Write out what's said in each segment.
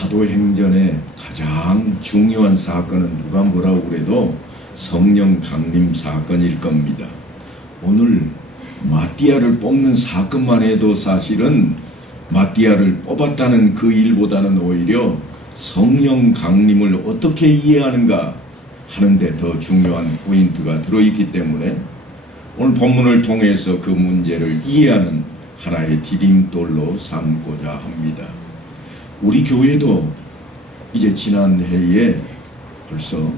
사도행전의 가장 중요한 사건은 누가 뭐라고 그래도 성령 강림 사건일 겁니다. 오늘 마띠아를 뽑는 사건만 해도 사실은 마띠아를 뽑았다는 그 일보다는 오히려 성령 강림을 어떻게 이해하는가 하는데 더 중요한 포인트가 들어있기 때문에 오늘 본문을 통해서 그 문제를 이해하는 하나의 디딤돌로 삼고자 합니다. 우리 교회도 이제 지난 해에 벌써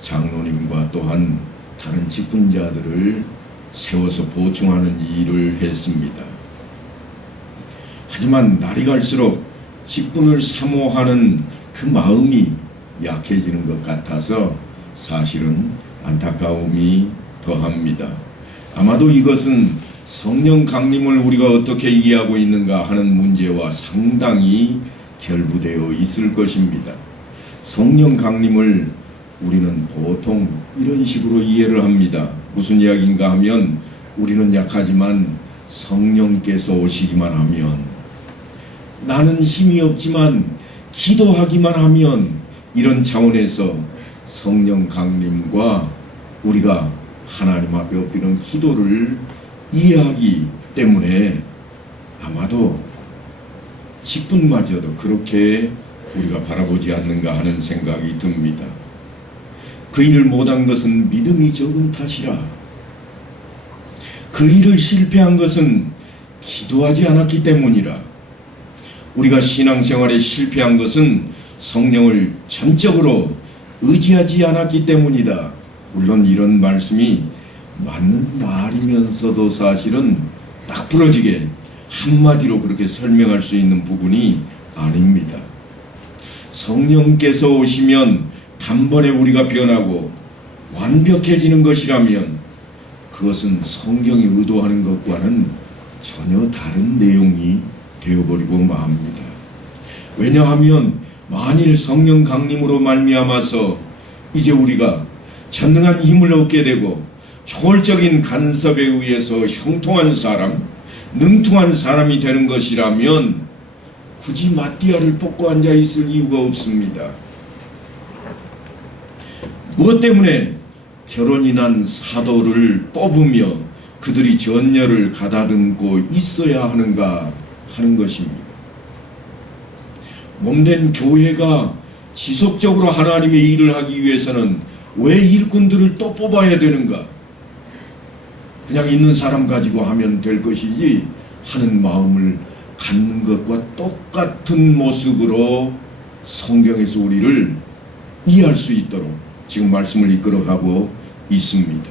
장로님과 또한 다른 직분자들을 세워서 보충하는 일을 했습니다. 하지만 날이 갈수록 직분을 사모하는 그 마음이 약해지는 것 같아서 사실은 안타까움이 더합니다. 아마도 이것은 성령 강림을 우리가 어떻게 이해하고 있는가 하는 문제와 상당히 결부되어 있을 것입니다. 성령 강림을 우리는 보통 이런 식으로 이해를 합니다. 무슨 이야기인가 하면 우리는 약하지만 성령께서 오시기만 하면, 나는 힘이 없지만 기도하기만 하면, 이런 차원에서 성령 강림과 우리가 하나님 앞에 엎드리는 기도를 이해하기 때문에 아마도 직분마저도 그렇게 우리가 바라보지 않는가 하는 생각이 듭니다. 그 일을 못한 것은 믿음이 적은 탓이라, 그 일을 실패한 것은 기도하지 않았기 때문이라, 우리가 신앙생활에 실패한 것은 성령을 전적으로 의지하지 않았기 때문이다. 물론 이런 말씀이 맞는 말이면서도 사실은 딱 부러지게 한마디로 그렇게 설명할 수 있는 부분이 아닙니다. 성령께서 오시면 단번에 우리가 변하고 완벽해지는 것이라면 그것은 성경이 의도하는 것과는 전혀 다른 내용이 되어버리고 맙니다. 왜냐하면 만일 성령 강림으로 말미암아서 이제 우리가 전능한 힘을 얻게 되고 초월적인 간섭에 의해서 형통한 사람, 능통한 사람이 되는 것이라면 굳이 마띠아를 뽑고 앉아 있을 이유가 없습니다. 무엇 때문에 결혼이 난 사도를 뽑으며 그들이 전열을 가다듬고 있어야 하는가 하는 것입니다. 몸된 교회가 지속적으로 하나님의 일을 하기 위해서는 왜 일꾼들을 또 뽑아야 되는가? 그냥 있는 사람 가지고 하면 될 것이지 하는 마음을 갖는 것과 똑같은 모습으로 성경에서 우리를 이해할 수 있도록 지금 말씀을 이끌어가고 있습니다.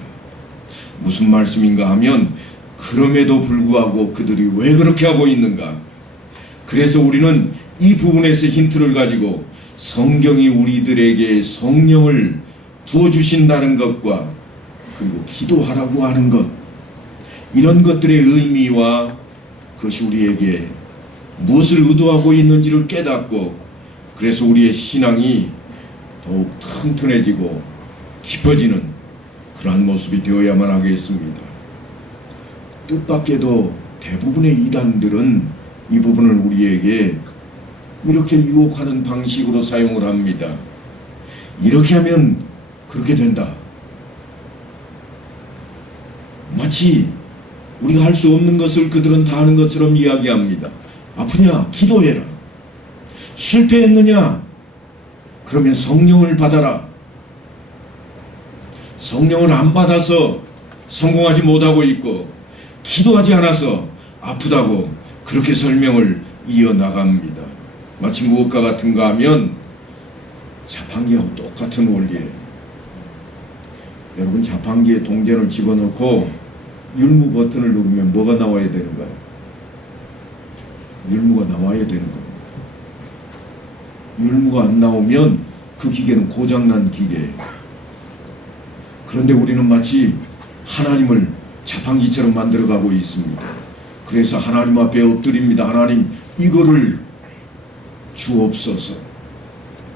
무슨 말씀인가 하면 그럼에도 불구하고 그들이 왜 그렇게 하고 있는가? 그래서 우리는 이 부분에서 힌트를 가지고 성경이 우리들에게 성령을 부어주신다는 것과 그리고 기도하라고 하는 것, 이런 것들의 의미와 그것이 우리에게 무엇을 의도하고 있는지를 깨닫고, 그래서 우리의 신앙이 더욱 튼튼해지고 깊어지는 그러한 모습이 되어야만 하겠습니다. 뜻밖에도 대부분의 이단들은 이 부분을 우리에게 이렇게 유혹하는 방식으로 사용을 합니다. 이렇게 하면 그렇게 된다. 마치 우리가 할 수 없는 것을 그들은 다 하는 것처럼 이야기합니다. 아프냐? 기도해라. 실패했느냐? 그러면 성령을 받아라. 성령을 안 받아서 성공하지 못하고 있고 기도하지 않아서 아프다고 그렇게 설명을 이어나갑니다. 마치 무엇과 같은가 하면 자판기하고 똑같은 원리예요. 여러분, 자판기에 동전을 집어넣고 율무 버튼을 누르면 뭐가 나와야 되는가요? 율무가 나와야 되는 겁니다. 율무가 안 나오면 그 기계는 고장난 기계예요. 그런데 우리는 마치 하나님을 자판기처럼 만들어가고 있습니다. 그래서 하나님 앞에 엎드립니다. 하나님, 이거를 주옵소서.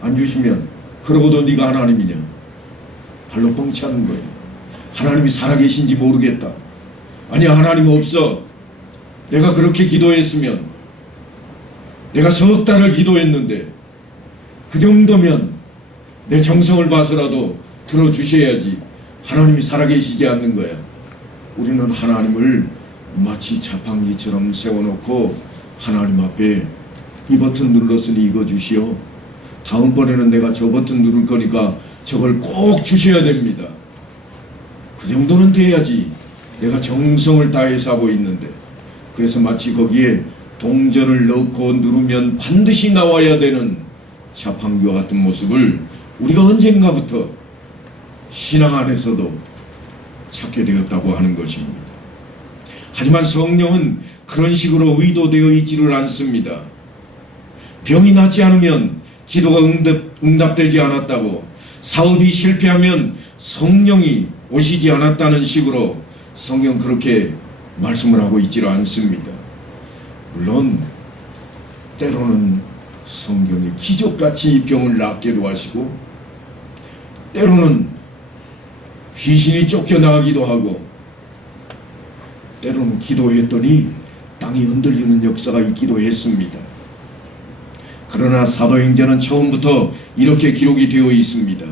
안 주시면 그러고도 네가 하나님이냐? 발로 뻥차는 거예요. 하나님이 살아계신지 모르겠다. 아니야, 하나님 없어. 내가 그렇게 기도했으면, 내가 석 달을 기도했는데 그 정도면 내 정성을 봐서라도 들어주셔야지. 하나님이 살아계시지 않는 거야. 우리는 하나님을 마치 자판기처럼 세워놓고 하나님 앞에 이 버튼 눌렀으니 이거 주시오. 다음번에는 내가 저 버튼 누를 거니까 저걸 꼭 주셔야 됩니다. 그 정도는 돼야지 내가 정성을 다해서 하고 있는데, 그래서 마치 거기에 동전을 넣고 누르면 반드시 나와야 되는 자판기와 같은 모습을 우리가 언젠가부터 신앙 안에서도 찾게 되었다고 하는 것입니다. 하지만 성령은 그런 식으로 의도되어 있지를 않습니다. 병이 낫지 않으면 기도가 응답되지 않았다고, 사업이 실패하면 성령이 오시지 않았다는 식으로 성경 그렇게 말씀을 하고 있지를 않습니다. 물론 때로는 성경이 기적같이 병을 낫게도 하시고, 때로는 귀신이 쫓겨나가기도 하고, 때로는 기도했더니 땅이 흔들리는 역사가 있기도 했습니다. 그러나 사도행전은 처음부터 이렇게 기록이 되어 있습니다.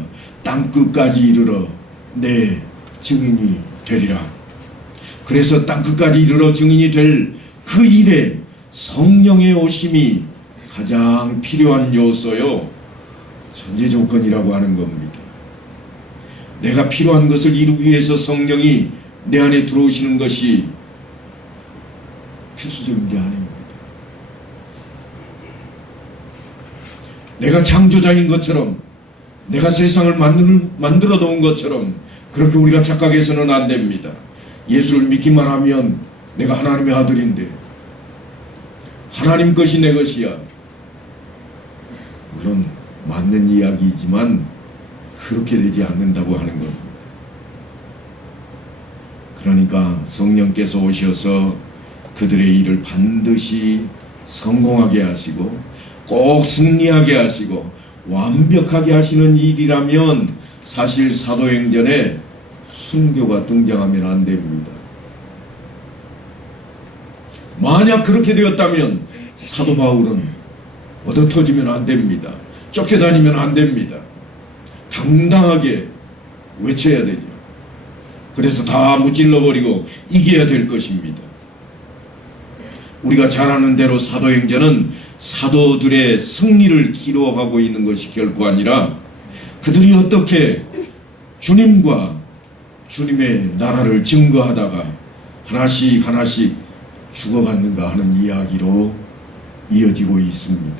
땅끝까지 이르러 내 증인이 되리라. 그래서 땅끝까지 이르러 증인이 될 그 일에 성령의 오심이 가장 필요한 요소요, 전제 조건이라고 하는 겁니다. 내가 필요한 것을 이루기 위해서 성령이 내 안에 들어오시는 것이 필수적인 게 아닙니다. 내가 창조자인 것처럼, 내가 세상을 만들어 놓은 것처럼 그렇게 우리가 착각해서는 안 됩니다. 예수를 믿기만 하면 내가 하나님의 아들인데, 하나님 것이 내 것이야. 물론 맞는 이야기이지만 그렇게 되지 않는다고 하는 겁니다. 그러니까 성령께서 오셔서 그들의 일을 반드시 성공하게 하시고 꼭 승리하게 하시고 완벽하게 하시는 일이라면 사실 사도행전에 순교가 등장하면 안 됩니다. 만약 그렇게 되었다면 사도 바울은 얻어터지면 안 됩니다. 쫓겨다니면 안 됩니다. 당당하게 외쳐야 되죠. 그래서 다 무찔러버리고 이겨야 될 것입니다. 우리가 잘 아는 대로 사도행전은 사도들의 승리를 기록하고 있는 것이 결코 아니라 그들이 어떻게 주님과 주님의 나라를 증거하다가 하나씩 하나씩 죽어갔는가 하는 이야기로 이어지고 있습니다.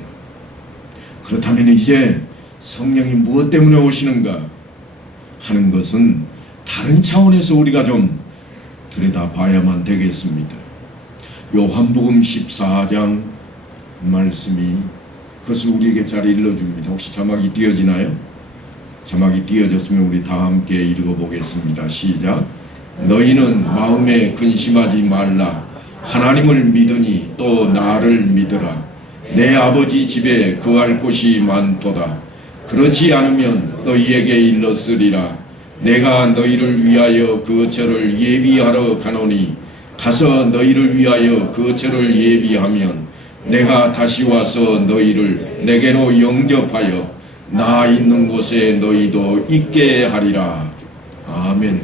그렇다면 이제 성령이 무엇 때문에 오시는가 하는 것은 다른 차원에서 우리가 좀 들여다봐야만 되겠습니다. 요한복음 14장 말씀이 그것을 우리에게 잘 일러줍니다. 혹시 자막이 띄어지나요? 자막이 띄어졌으면 우리 다 함께 읽어보겠습니다. 시작. 너희는 마음에 근심하지 말라. 하나님을 믿으니 또 나를 믿으라. 내 아버지 집에 거할 곳이 많도다. 그렇지 않으면 너희에게 일렀으리라. 내가 너희를 위하여 그 처를 예비하러 가노니 가서 너희를 위하여 그 처를 예비하면 내가 다시 와서 너희를 내게로 영접하여 나 있는 곳에 너희도 있게 하리라. 아멘.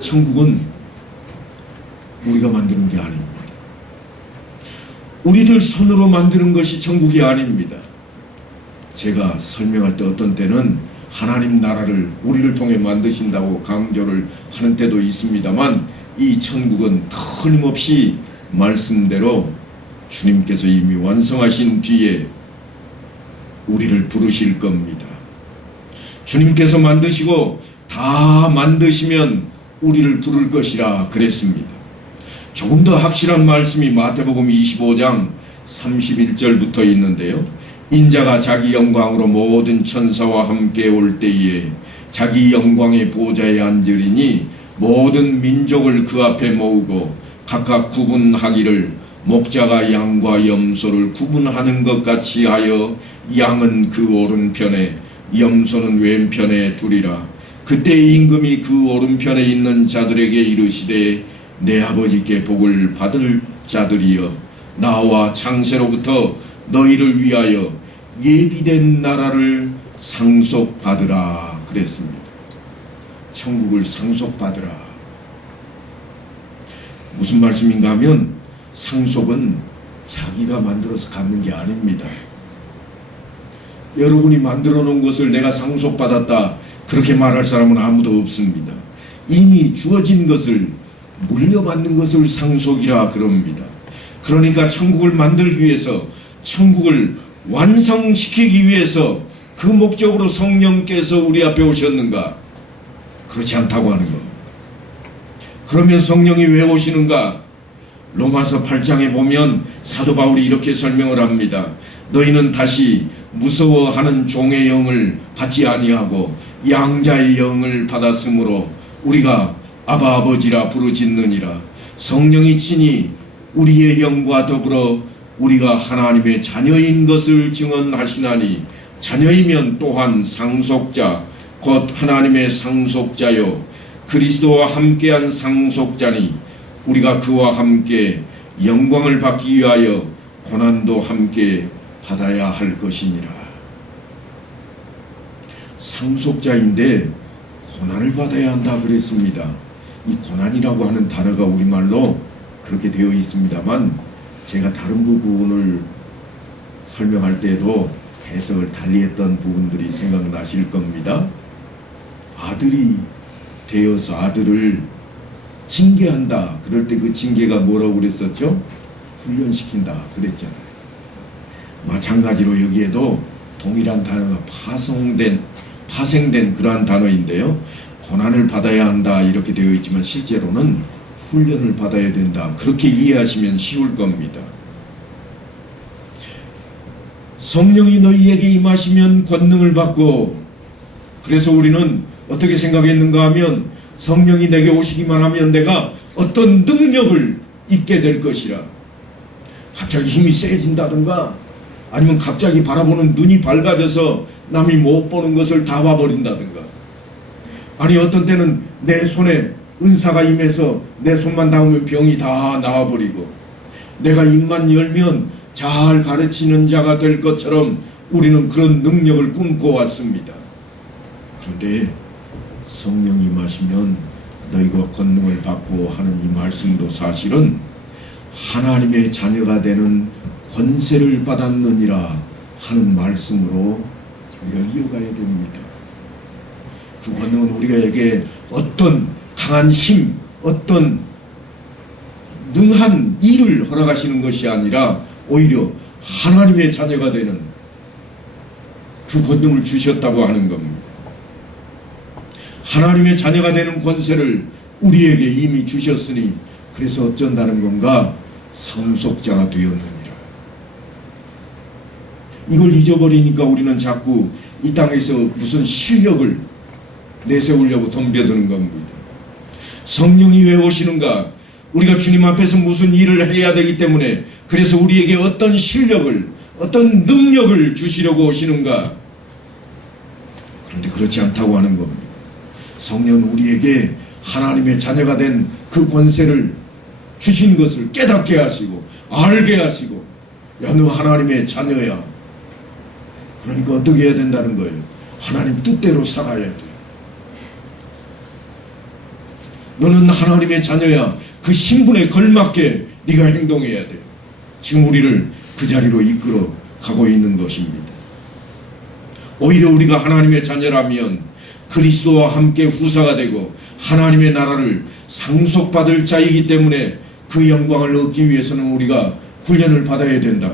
천국은 우리가 만드는 게 아닙니다. 우리들 손으로 만드는 것이 천국이 아닙니다. 제가 설명할 때 어떤 때는 하나님 나라를 우리를 통해 만드신다고 강조를 하는 때도 있습니다만, 이 천국은 틀림없이 말씀대로 주님께서 이미 완성하신 뒤에 우리를 부르실 겁니다. 주님께서 만드시고 다 만드시면 우리를 부를 것이라 그랬습니다. 조금 더 확실한 말씀이 마태복음 25장 31절부터 있는데요. 인자가 자기 영광으로 모든 천사와 함께 올 때에 자기 영광의 보좌에 앉으리니 모든 민족을 그 앞에 모으고 각각 구분하기를 목자가 양과 염소를 구분하는 것 같이 하여 양은 그 오른편에 염소는 왼편에 두리라. 그때 임금이 그 오른편에 있는 자들에게 이르시되 내 아버지께 복을 받을 자들이여, 나와 창세로부터 너희를 위하여 예비된 나라를 상속받으라 그랬습니다. 천국을 상속받으라. 무슨 말씀인가 하면 상속은 자기가 만들어서 갖는 게 아닙니다. 여러분이 만들어 놓은 것을 내가 상속받았다 그렇게 말할 사람은 아무도 없습니다. 이미 주어진 것을 물려받는 것을 상속이라 그럽니다. 그러니까 천국을 만들기 위해서, 천국을 완성시키기 위해서 그 목적으로 성령께서 우리 앞에 오셨는가? 그렇지 않다고 하는 겁니다. 그러면 성령이 왜 오시는가? 로마서 8장에 보면 사도 바울이 이렇게 설명을 합니다. 너희는 다시 무서워하는 종의 영을 받지 아니하고 양자의 영을 받았으므로 우리가 아바 아버지라 부르짖느니라. 성령이 친히 우리의 영과 더불어 우리가 하나님의 자녀인 것을 증언하시나니 자녀이면 또한 상속자 곧 하나님의 상속자요 그리스도와 함께한 상속자니 우리가 그와 함께 영광을 받기 위하여 고난도 함께 받아야 할 것이니라. 상속자인데 고난을 받아야 한다 그랬습니다. 이 고난이라고 하는 단어가 우리말로 그렇게 되어 있습니다만 제가 다른 부분을 설명할 때에도 해석을 달리했던 부분들이 생각나실 겁니다. 아들이 되어서 아들을 징계한다. 그럴 때 그 징계가 뭐라고 그랬었죠? 훈련시킨다 그랬잖아요. 마찬가지로 여기에도 동일한 단어가 파생된 그러한 단어인데요. 고난을 받아야 한다 이렇게 되어 있지만 실제로는 훈련을 받아야 된다. 그렇게 이해하시면 쉬울 겁니다. 성령이 너희에게 임하시면 권능을 받고, 그래서 우리는 어떻게 생각했는가 하면 성령이 내게 오시기만 하면 내가 어떤 능력을 입게 될 것이라. 갑자기 힘이 세진다든가 아니면 갑자기 바라보는 눈이 밝아져서 남이 못 보는 것을 다 봐버린다든가, 아니 어떤 때는 내 손에 은사가 임해서 내 손만 닿으면 병이 다 나와버리고 내가 입만 열면 잘 가르치는 자가 될 것처럼 우리는 그런 능력을 꿈꿔왔습니다. 그런데 성령이 임하시면 너희가 권능을 받고 하는 이 말씀도 사실은 하나님의 자녀가 되는 권세를 받았느니라 하는 말씀으로 우리가 이어가야 됩니다. 그 권능은 우리에게 어떤 강한 힘, 어떤 능한 일을 허락하시는 것이 아니라 오히려 하나님의 자녀가 되는 그 권능을 주셨다고 하는 겁니다. 하나님의 자녀가 되는 권세를 우리에게 이미 주셨으니 그래서 어쩐다는 건가? 상속자가 되었느니라. 이걸 잊어버리니까 우리는 자꾸 이 땅에서 무슨 실력을 내세우려고 덤벼드는 겁니다. 성령이 왜 오시는가? 우리가 주님 앞에서 무슨 일을 해야 되기 때문에, 그래서 우리에게 어떤 실력을, 어떤 능력을 주시려고 오시는가? 그런데 그렇지 않다고 하는 겁니다. 성령은 우리에게 하나님의 자녀가 된 그 권세를 주신 것을 깨닫게 하시고 알게 하시고, 야, 너 하나님의 자녀야. 그러니까 어떻게 해야 된다는 거예요? 하나님 뜻대로 살아야 돼. 너는 하나님의 자녀야. 그 신분에 걸맞게 네가 행동해야 돼. 지금 우리를 그 자리로 이끌어 가고 있는 것입니다. 오히려 우리가 하나님의 자녀라면 그리스도와 함께 후사가 되고 하나님의 나라를 상속받을 자이기 때문에 그 영광을 얻기 위해서는 우리가 훈련을 받아야 된다.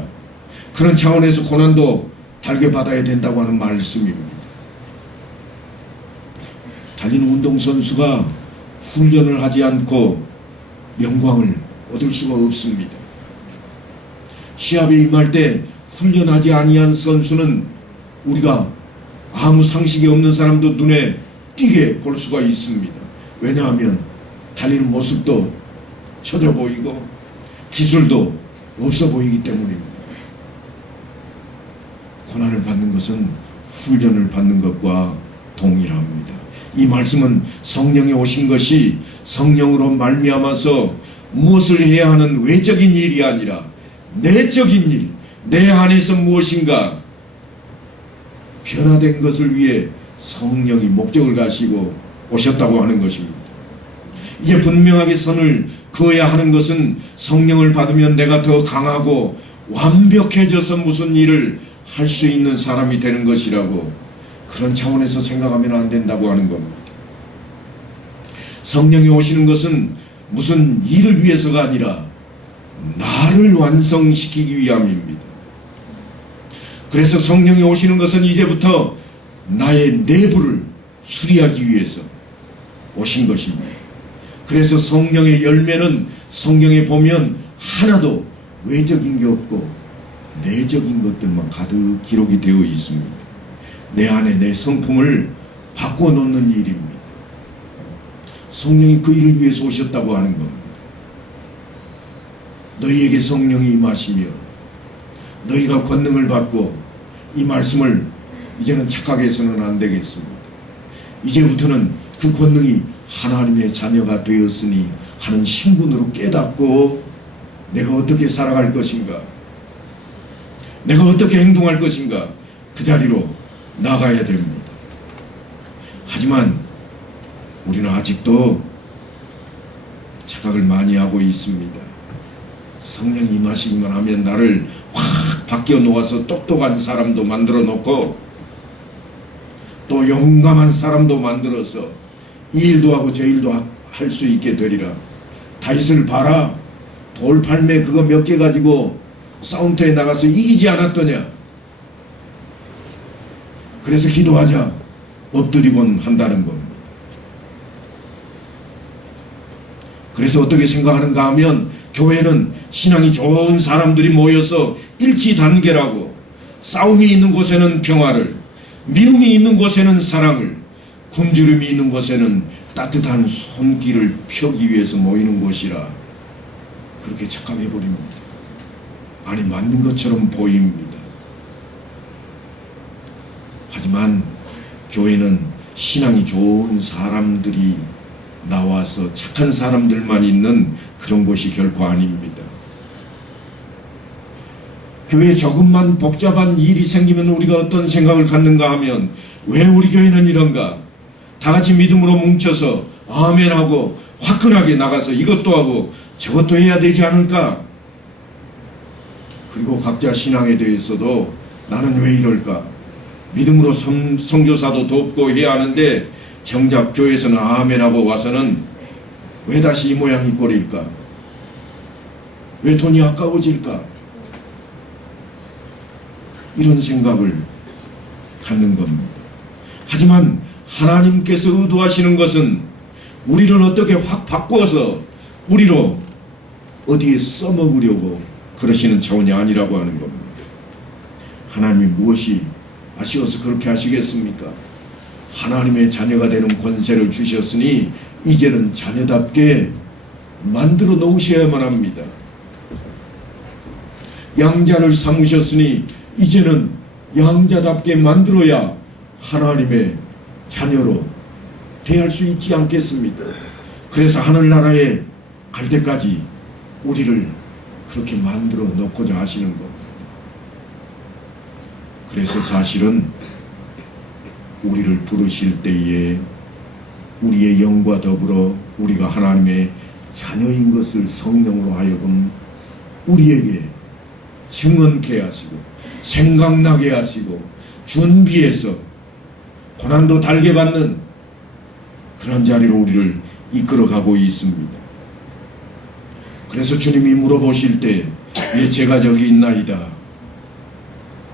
그런 차원에서 고난도 달게 받아야 된다고 하는 말씀입니다. 달리는 운동선수가 훈련을 하지 않고 영광을 얻을 수가 없습니다. 시합에 임할 때 훈련하지 아니한 선수는 우리가 아무 상식이 없는 사람도 눈에 띄게 볼 수가 있습니다. 왜냐하면 달리는 모습도 처져 보이고 기술도 없어 보이기 때문입니다. 고난을 받는 것은 훈련을 받는 것과 동일합니다. 이 말씀은 성령이 오신 것이 성령으로 말미암아서 무엇을 해야 하는 외적인 일이 아니라 내적인 일, 내 안에서 무엇인가 변화된 것을 위해 성령이 목적을 가시고 오셨다고 하는 것입니다. 이제 분명하게 선을 그어야 하는 것은 성령을 받으면 내가 더 강하고 완벽해져서 무슨 일을 할 수 있는 사람이 되는 것이라고, 그런 차원에서 생각하면 안 된다고 하는 겁니다. 성령이 오시는 것은 무슨 일을 위해서가 아니라 나를 완성시키기 위함입니다. 그래서 성령이 오시는 것은 이제부터 나의 내부를 수리하기 위해서 오신 것입니다. 그래서 성령의 열매는 성경에 보면 하나도 외적인 게 없고 내적인 것들만 가득 기록이 되어 있습니다. 내 안에 내 성품을 바꿔놓는 일입니다. 성령이 그 일을 위해서 오셨다고 하는 겁니다. 너희에게 성령이 임하시며 너희가 권능을 받고, 이 말씀을 이제는 착하게 해서는 안 되겠습니다. 이제부터는 그 권능이 하나님의 자녀가 되었으니 하는 신분으로 깨닫고 내가 어떻게 살아갈 것인가, 내가 어떻게 행동할 것인가, 그 자리로 나가야 됩니다. 하지만 우리는 아직도 착각을 많이 하고 있습니다. 성령이 임하시기만 하면 나를 확 바뀌어 놓아서 똑똑한 사람도 만들어 놓고 또 용감한 사람도 만들어서 이 일도 하고 저 일도 할 수 있게 되리라. 다윗을 봐라. 돌팔매 그거 몇 개 가지고 싸움터에 나가서 이기지 않았더냐. 그래서 기도하자 엎드리곤 한다는 겁니다. 그래서 어떻게 생각하는가 하면 교회는 신앙이 좋은 사람들이 모여서 일치단계라고, 싸움이 있는 곳에는 평화를, 미움이 있는 곳에는 사랑을, 굶주림이 있는 곳에는 따뜻한 손길을 펴기 위해서 모이는 곳이라 그렇게 착각해버립니다. 아니, 맞는 것처럼 보입니다. 하지만 교회는 신앙이 좋은 사람들이 나와서 착한 사람들만 있는 그런 곳이 결코 아닙니다. 교회에 조금만 복잡한 일이 생기면 우리가 어떤 생각을 갖는가 하면, 왜 우리 교회는 이런가? 다 같이 믿음으로 뭉쳐서 아멘하고 화끈하게 나가서 이것도 하고 저것도 해야 되지 않을까? 그리고 각자 신앙에 대해서도 나는 왜 이럴까? 믿음으로 선교사도 돕고 해야 하는데 정작 교회에서는 아멘하고 와서는 왜 다시 이 모양 이 꼴일까? 왜 돈이 아까워질까? 이런 생각을 갖는 겁니다. 하지만 하나님께서 의도하시는 것은 우리를 어떻게 확 바꿔서 우리로 어디에 써먹으려고 그러시는 차원이 아니라고 하는 겁니다. 하나님이 무엇이 아쉬워서 그렇게 하시겠습니까? 하나님의 자녀가 되는 권세를 주셨으니 이제는 자녀답게 만들어 놓으셔야만 합니다. 양자를 삼으셨으니 이제는 양자답게 만들어야 하나님의 자녀로 대할 수 있지 않겠습니까? 그래서 하늘나라에 갈 때까지 우리를 그렇게 만들어 놓고자 하시는 겁니다. 그래서 사실은 우리를 부르실 때에 우리의 영과 더불어 우리가 하나님의 자녀인 것을 성령으로 하여금 우리에게 증언케 하시고 생각나게 하시고 준비해서 고난도 달게 받는 그런 자리로 우리를 이끌어가고 있습니다. 그래서 주님이 물어보실 때 왜 제가 저기 있나이다,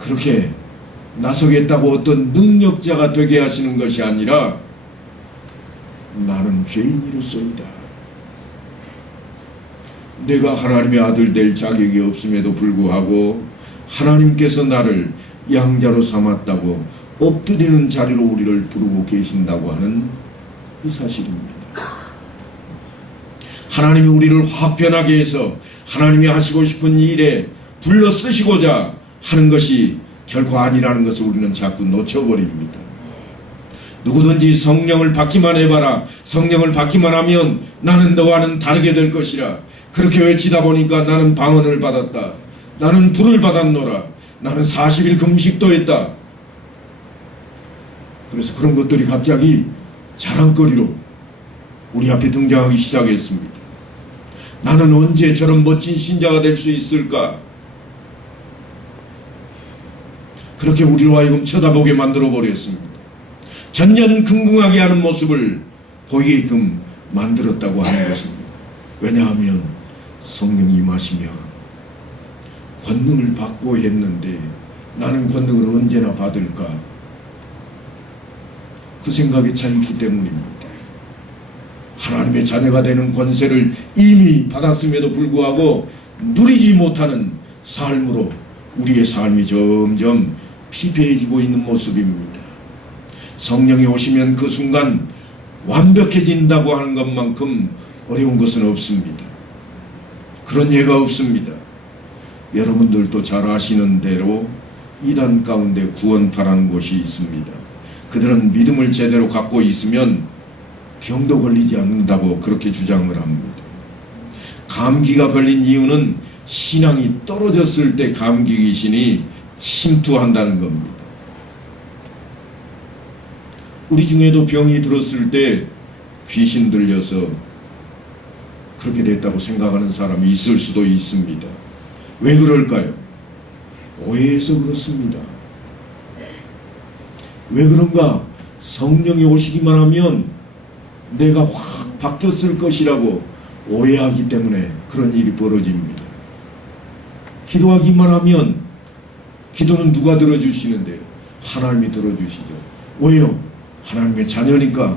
그렇게 나서겠다고 어떤 능력자가 되게 하시는 것이 아니라 나는 죄인이로서이다. 내가 하나님의 아들 될 자격이 없음에도 불구하고 하나님께서 나를 양자로 삼았다고 엎드리는 자리로 우리를 부르고 계신다고 하는 그 사실입니다. 하나님이 우리를 화평하게 해서 하나님이 하시고 싶은 일에 불러 쓰시고자 하는 것이 결코 아니라는 것을 우리는 자꾸 놓쳐버립니다. 누구든지 성령을 받기만 해봐라, 성령을 받기만 하면 나는 너와는 다르게 될 것이라, 그렇게 외치다 보니까 나는 방언을 받았다, 나는 불을 받았노라, 나는 40일 금식도 했다. 그래서 그런 것들이 갑자기 자랑거리로 우리 앞에 등장하기 시작했습니다. 나는 언제 저런 멋진 신자가 될 수 있을까? 그렇게 우리로 하여금 쳐다보게 만들어 버렸습니다. 전전긍긍하게 하는 모습을 보이게끔 만들었다고 하는 것입니다. 왜냐하면 성령이 임하시면 권능을 받고 했는데 나는 권능을 언제나 받을까? 그 생각에 차있기 때문입니다. 하나님의 자녀가 되는 권세를 이미 받았음에도 불구하고 누리지 못하는 삶으로 우리의 삶이 점점 피폐해지고 있는 모습입니다. 성령이 오시면 그 순간 완벽해진다고 하는 것만큼 어려운 것은 없습니다. 그런 예가 없습니다. 여러분들도 잘 아시는 대로 이단 가운데 구원파라는 곳이 있습니다. 그들은 믿음을 제대로 갖고 있으면 병도 걸리지 않는다고 그렇게 주장을 합니다. 감기가 걸린 이유는 신앙이 떨어졌을 때 감기 귀신이 침투한다는 겁니다. 우리 중에도 병이 들었을 때 귀신 들려서 그렇게 됐다고 생각하는 사람이 있을 수도 있습니다. 왜 그럴까요? 오해해서 그렇습니다. 왜 그런가? 성령이 오시기만 하면 내가 확 바뀌었을 것이라고 오해하기 때문에 그런 일이 벌어집니다. 기도하기만 하면 기도는 누가 들어주시는데요? 하나님이 들어주시죠. 왜요? 하나님의 자녀니까.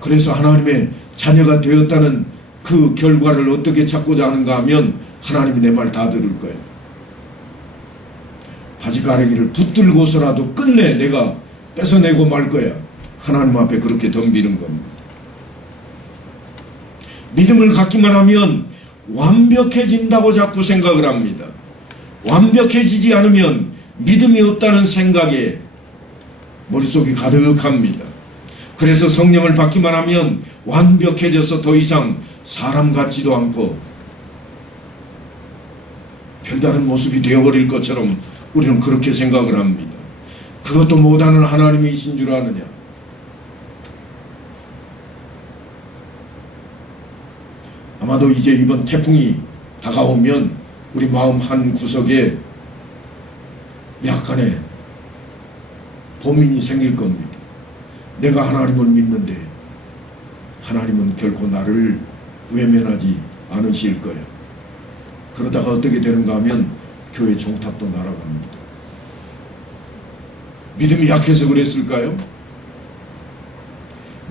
그래서 하나님의 자녀가 되었다는 그 결과를 어떻게 찾고자 하는가 하면 하나님이 내 말 다 들을 거예요. 바지가랑이를 붙들고서라도 끝내 내가 뺏어내고 말 거야. 하나님 앞에 그렇게 덤비는 겁니다. 믿음을 갖기만 하면 완벽해진다고 자꾸 생각을 합니다. 완벽해지지 않으면 믿음이 없다는 생각에 머릿속이 가득합니다. 그래서 성령을 받기만 하면 완벽해져서 더 이상 사람 같지도 않고 별다른 모습이 되어버릴 것처럼 우리는 그렇게 생각을 합니다. 그것도 못하는 하나님이신 줄 아느냐? 아마도 이제 이번 태풍이 다가오면 우리 마음 한 구석에 약간의 고민이 생길 겁니다. 내가 하나님을 믿는데 하나님은 결코 나를 외면하지 않으실 거야. 그러다가 어떻게 되는가 하면 교회 종탑도 날아갑니다. 믿음이 약해서 그랬을까요?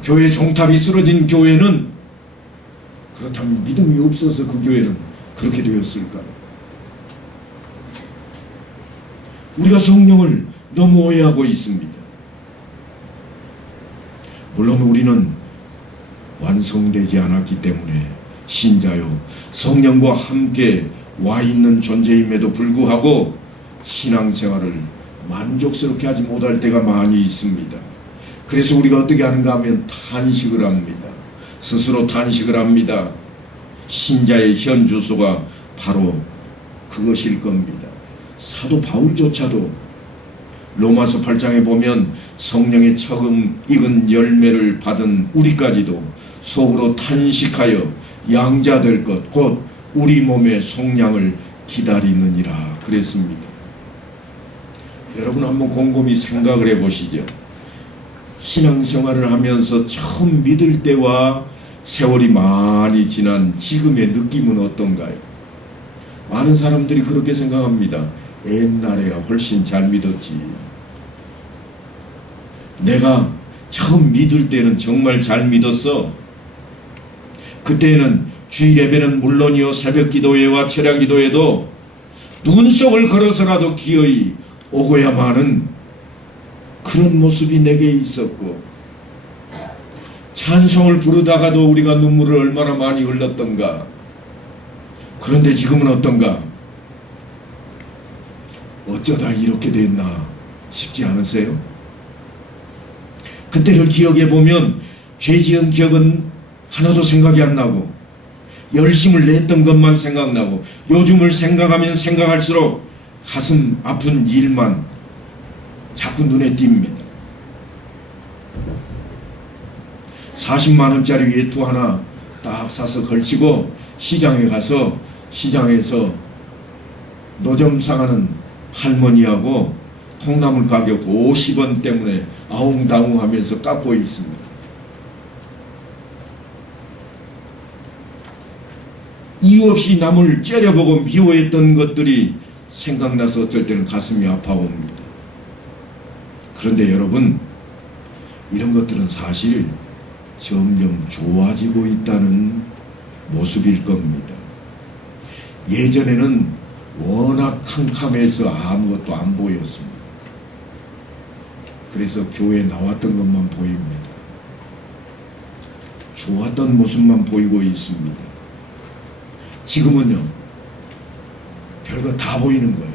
교회 종탑이 쓰러진 교회는 그렇다면 믿음이 없어서 그 교회는 그렇게 되었을까요? 우리가 성령을 너무 오해하고 있습니다. 물론 우리는 완성되지 않았기 때문에 신자요 성령과 함께 와 있는 존재임에도 불구하고 신앙생활을 만족스럽게 하지 못할 때가 많이 있습니다. 그래서 우리가 어떻게 하는가 하면 탄식을 합니다. 스스로 탄식을 합니다. 신자의 현 주소가 바로 그것일 겁니다. 사도 바울조차도 로마서 8장에 보면 성령의 처음 익은 열매를 받은 우리까지도 속으로 탄식하여 양자될 것 곧 우리 몸의 속량을 기다리느니라 그랬습니다. 여러분 한번 곰곰이 생각을 해보시죠. 신앙생활을 하면서 처음 믿을 때와 세월이 많이 지난 지금의 느낌은 어떤가요? 많은 사람들이 그렇게 생각합니다. 옛날에야 훨씬 잘 믿었지. 내가 처음 믿을 때는 정말 잘 믿었어. 그때는 주일 예배는 물론이요 새벽 기도회와 철야 기도회도 눈 속을 걸어서라도 기어이 오고야만 그런 모습이 내게 있었고 찬송을 부르다가도 우리가 눈물을 얼마나 많이 흘렸던가. 그런데 지금은 어떤가? 어쩌다 이렇게 됐나 싶지 않으세요? 그때를 기억해 보면 죄 지은 기억은 하나도 생각이 안 나고 열심을 냈던 것만 생각나고 요즘을 생각하면 생각할수록 가슴 아픈 일만 자꾸 눈에 띕니다. 40만 원짜리 외투 하나 딱 사서 걸치고 시장에 가서 시장에서 노점 상하는 할머니하고 콩나물 가격 50원 때문에 아웅다웅하면서 깎고 있습니다. 이유 없이 남을 째려보고 미워했던 것들이 생각나서 어쩔 때는 가슴이 아파옵니다. 그런데 여러분, 이런 것들은 사실 점점 좋아지고 있다는 모습일 겁니다. 예전에는 워낙 캄캄해서 아무것도 안 보였습니다. 그래서 교회에 나왔던 것만 보입니다. 좋았던 모습만 보이고 있습니다. 지금은요, 별거 다 보이는 거예요.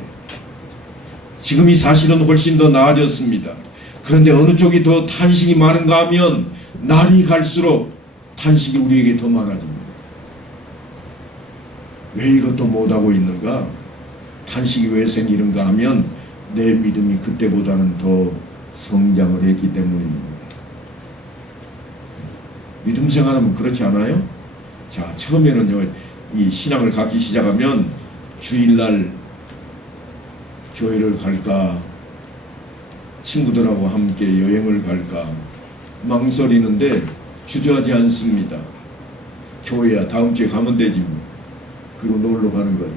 지금이 사실은 훨씬 더 나아졌습니다. 그런데 어느 쪽이 더 탄식이 많은가 하면 날이 갈수록 탄식이 우리에게 더 많아집니다. 왜 이것도 못하고 있는가? 탄식이 왜 생기는가 하면 내 믿음이 그때보다는 더 성장을 했기 때문입니다. 믿음 생활하면 그렇지 않아요? 자, 처음에는요, 이 신앙을 갖기 시작하면 주일날 교회를 갈까, 친구들하고 함께 여행을 갈까 망설이는데 주저하지 않습니다. 교회야 다음 주에 가면 되지 뭐. 그리고 놀러 가는 거지.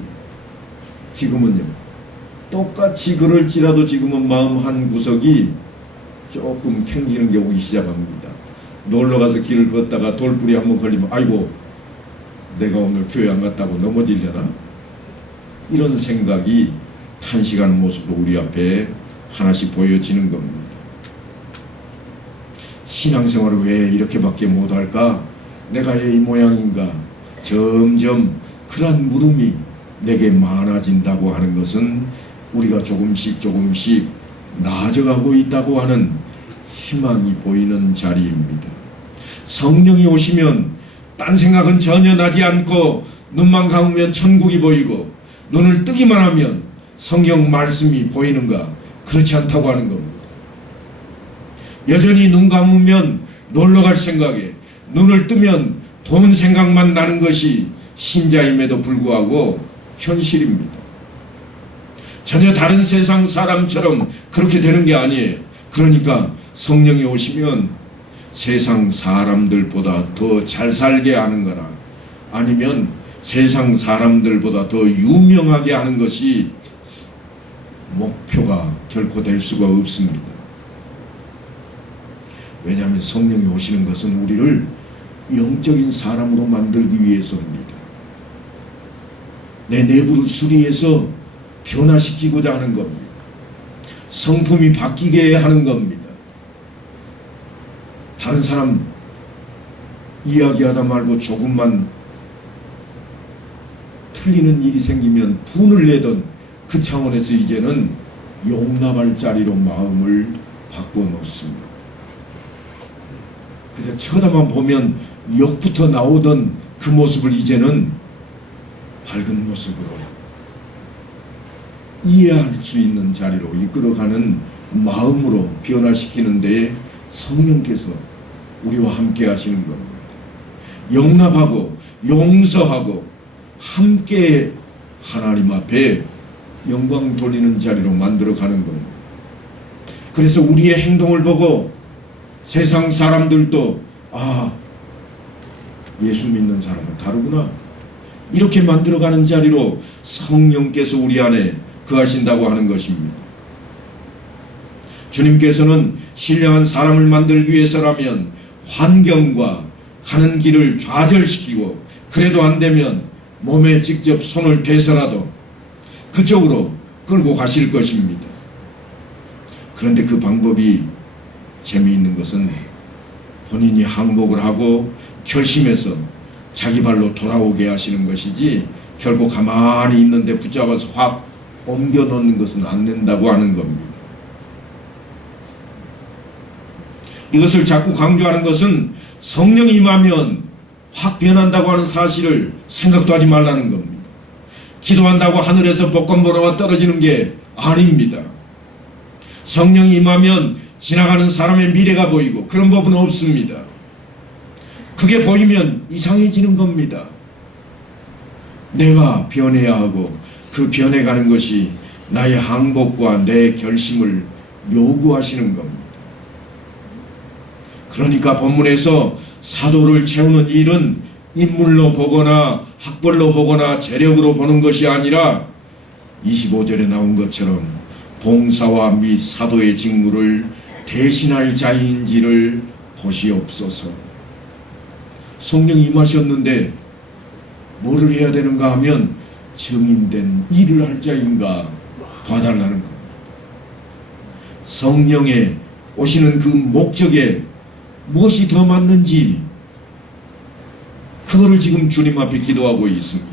지금은요, 똑같이 그럴지라도 지금은 마음 한 구석이 조금 캥기는 게 오기 시작합니다. 놀러 가서 길을 걷다가 돌불이 한번 걸리면 아이고 내가 오늘 교회 안 갔다고 넘어지려나? 이런 생각이 탄식하는 모습으로 우리 앞에 하나씩 보여지는 겁니다. 신앙생활을 왜 이렇게밖에 못할까? 내가 왜 이 모양인가? 점점 그러한 물음이 내게 많아진다고 하는 것은 우리가 조금씩 나아져가고 있다고 하는 희망이 보이는 자리입니다. 성령이 오시면 딴 생각은 전혀 나지 않고 눈만 감으면 천국이 보이고 눈을 뜨기만 하면 성경 말씀이 보이는가? 그렇지 않다고 하는 겁니다. 여전히 눈 감으면 놀러 갈 생각에 눈을 뜨면 돈 생각만 나는 것이 신자임에도 불구하고 현실입니다. 전혀 다른 세상 사람처럼 그렇게 되는 게 아니에요. 그러니까 성령이 오시면 세상 사람들보다 더 잘 살게 하는 거나 아니면 세상 사람들보다 더 유명하게 하는 것이 목표가 결코 될 수가 없습니다. 왜냐하면 성령이 오시는 것은 우리를 영적인 사람으로 만들기 위해서입니다. 내 내부를 수리해서 변화시키고자 하는 겁니다. 성품이 바뀌게 하는 겁니다. 다른 사람 이야기하다 말고 조금만 틀리는 일이 생기면 분을 내던 그 차원에서 이제는 용납할 자리로 마음을 바꿔놓습니다. 그래서 쳐다만 보면 욕부터 나오던 그 모습을 이제는 밝은 모습으로 이해할 수 있는 자리로 이끌어가는 마음으로 변화시키는 데에 성령께서 우리와 함께 하시는 겁니다. 용납하고 용서하고 함께 하나님 앞에 영광 돌리는 자리로 만들어가는 겁니다. 그래서 우리의 행동을 보고 세상 사람들도 예수 믿는 사람은 다르구나 이렇게 만들어가는 자리로 성령께서 우리 안에 거하신다고 하는 것입니다. 주님께서는 신령한 사람을 만들기 위해서라면 환경과 가는 길을 좌절시키고 그래도 안 되면 몸에 직접 손을 대서라도 그쪽으로 끌고 가실 것입니다. 그런데 그 방법이 재미있는 것은 본인이 항복을 하고 결심해서 자기 발로 돌아오게 하시는 것이지 결국 가만히 있는데 붙잡아서 확 옮겨 놓는 것은 안 된다고 하는 겁니다. 이것을 자꾸 강조하는 것은 성령이 임하면 확 변한다고 하는 사실을 생각도 하지 말라는 겁니다. 기도한다고 하늘에서 복권 번호가 떨어지는 게 아닙니다. 성령이 임하면 지나가는 사람의 미래가 보이고 그런 법은 없습니다. 그게 보이면 이상해지는 겁니다. 내가 변해야 하고 그 변해가는 것이 나의 항복과 내 결심을 요구하시는 겁니다. 그러니까 본문에서 사도를 채우는 일은 인물로 보거나 학벌로 보거나 재력으로 보는 것이 아니라 25절에 나온 것처럼 봉사와 및 사도의 직무를 대신할 자인지를 보시옵소서. 성령이 임하셨는데 뭐를 해야 되는가 하면 증인된 일을 할 자인가 봐달라는 겁니다. 성령의 오시는 그 목적에 무엇이 더 맞는지 그거를 지금 주님 앞에 기도하고 있습니다.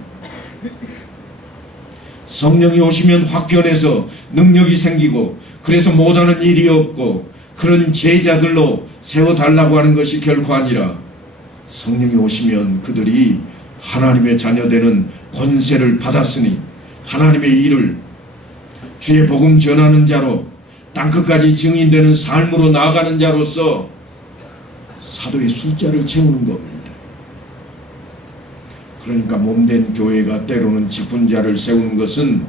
성령이 오시면 확 변해서 능력이 생기고 그래서 못하는 일이 없고 그런 제자들로 세워달라고 하는 것이 결코 아니라 성령이 오시면 그들이 하나님의 자녀되는 권세를 받았으니 하나님의 일을 주의 복음 전하는 자로 땅끝까지 증인되는 삶으로 나아가는 자로서 사도의 숫자를 채우는 겁니다. 그러니까 몸된 교회가 때로는 직분자를 세우는 것은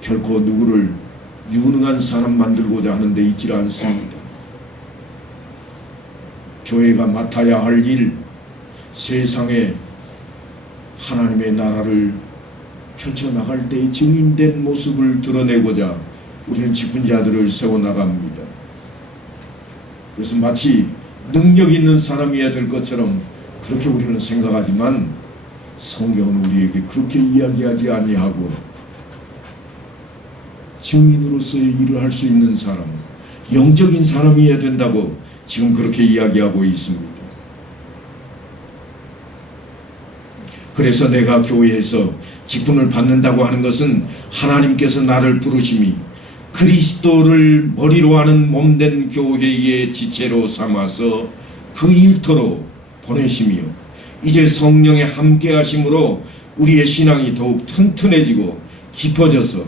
결코 누구를 유능한 사람 만들고자 하는 데 있지 않습니다. 교회가 맡아야 할 일, 세상에 하나님의 나라를 펼쳐나갈 때 증인된 모습을 드러내고자 우리는 직분자들을 세워나갑니다. 그래서 마치 능력 있는 사람이어야 될 것처럼 그렇게 우리는 생각하지만 성경은 우리에게 그렇게 이야기하지 아니하고 증인으로서의 일을 할 수 있는 사람, 영적인 사람이어야 된다고 지금 그렇게 이야기하고 있습니다. 그래서 내가 교회에서 직분을 받는다고 하는 것은 하나님께서 나를 부르심이 그리스도를 머리로 하는 몸된 교회의 지체로 삼아서 그 일터로 보내심이요, 이제 성령의 함께 하심으로 우리의 신앙이 더욱 튼튼해지고 깊어져서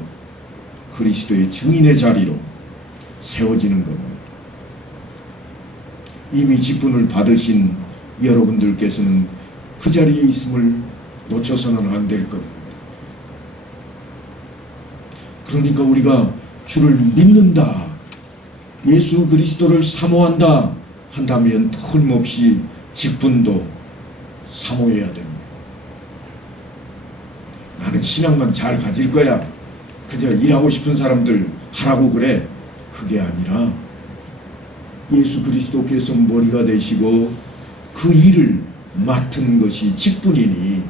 그리스도의 증인의 자리로 세워지는 겁니다. 이미 직분을 받으신 여러분들께서는 그 자리에 있음을 놓쳐서는 안 될 겁니다. 그러니까 우리가 주를 믿는다, 예수 그리스도를 사모한다 한다면 틀림없이 직분도 사모해야 됩니다. 나는 신앙만 잘 가질 거야, 그저 일하고 싶은 사람들 하라고 그래, 그게 아니라 예수 그리스도께서 머리가 되시고 그 일을 맡은 것이 직분이니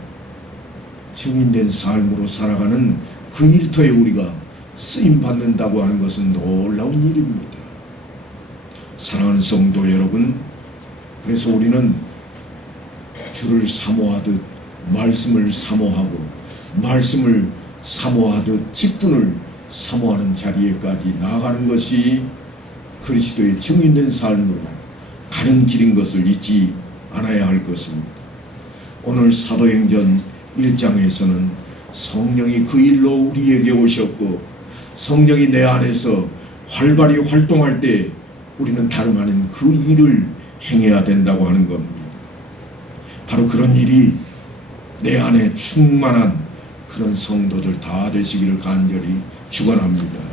증인된 삶으로 살아가는 그 일터에 우리가 쓰임받는다고 하는 것은 놀라운 일입니다. 사랑하는 성도 여러분, 그래서 우리는 주를 사모하듯 말씀을 사모하고 말씀을 사모하듯 직분을 사모하는 자리에까지 나아가는 것이 그리스도의 증인된 삶으로 가는 길인 것을 잊지 않아야 할 것입니다. 오늘 사도행전 1장에서는 성령이 그 일로 우리에게 오셨고 성령이 내 안에서 활발히 활동할 때 우리는 다름 아닌 그 일을 행해야 된다고 하는 겁니다. 바로 그런 일이 내 안에 충만한 그런 성도들 다 되시기를 간절히 축원합니다.